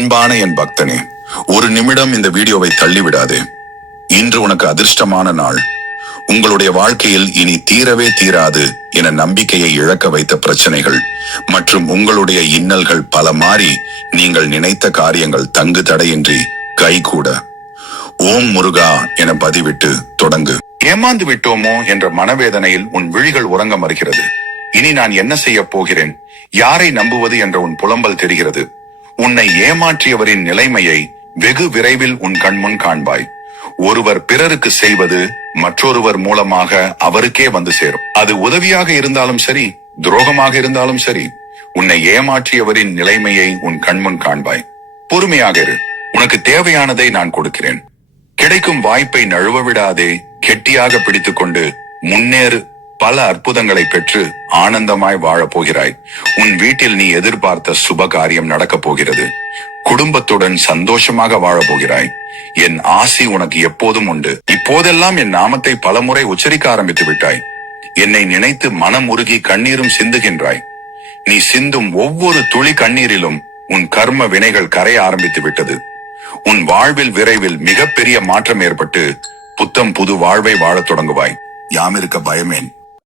அன்பான என் பக்தனே, ஒரு நிமிடம் இந்த வீடியோவை தள்ளிவிடாதே. இன்று உனக்கு அதிர்ஷ்டமான நாள். உங்களுடைய வாழ்க்கையில் இனி தீரவே தீராது என நம்பிக்கையை இழக்க வைத்த பிரச்சனைகள் மற்றும் உங்களுடைய இன்னல்கள் பல மாறி நீங்கள் நினைத்த காரியங்கள் தங்கு தடையின்றி கைகூட. ஓம் முருகா என பதிவிட்டு தொடங்கு. ஏமாந்து விட்டோமோ என்ற மனவேதனையில் உன் விழிகள் உறங்க மறுக்கிறது. இனி நான் என்ன செய்ய போகிறேன், யாரை நம்புவது என்ற உன் புலம்பல் தெரிகிறது. உன்னை ஏமாற்றியவரின் நிலைமையை வெகு விரைவில் உன் கண்முன் காண்பாய். ஒருவர் பிறருக்கு செய்வது மற்றொருவர் மூலமாக அவருக்கே வந்து சேரும். அது உதவியாக இருந்தாலும் சரி, துரோகமாக இருந்தாலும் சரி, உன்னை ஏமாற்றியவரின் நிலைமையை உன் கண்முன் காண்பாய். பொறுமையாக இரு. உனக்கு தேவையானதை நான் கொடுக்கிறேன். கிடைக்கும் வாய்ப்பை நழுவ விடாதே. கெட்டியாக பிடித்துக்கொண்டு முன்னேறு. பல அற்புதங்களை பெற்று ஆனந்தமாய் வாழப் போகிறாய். உன் வீட்டில் நீ எதிர்பார்த்த சுப காரியம் நடக்கப் போகிறது. குடும்பத்துடன் சந்தோஷமாக வாழப் போகிறாய். என் ஆசி உனக்கு எப்போதும் உண்டு. இப்போதெல்லாம் என் நாமத்தை பலமுறை உச்சரிக்க ஆரம்பித்து விட்டாய். என்னை நினைத்து மனம் உருகி கண்ணீரும் சிந்துகின்றாய். நீ சிந்தும் ஒவ்வொரு துளி கண்ணீரிலும் உன் கர்ம வினைகள் கரைய ஆரம்பித்து விட்டது. உன் வாழ்வில் விரைவில் மிகப்பெரிய மாற்றம் ஏற்பட்டு புத்தம் புது வாழ்வை வாழத் தொடங்குவாய். யாமிருக்க பயமேன்.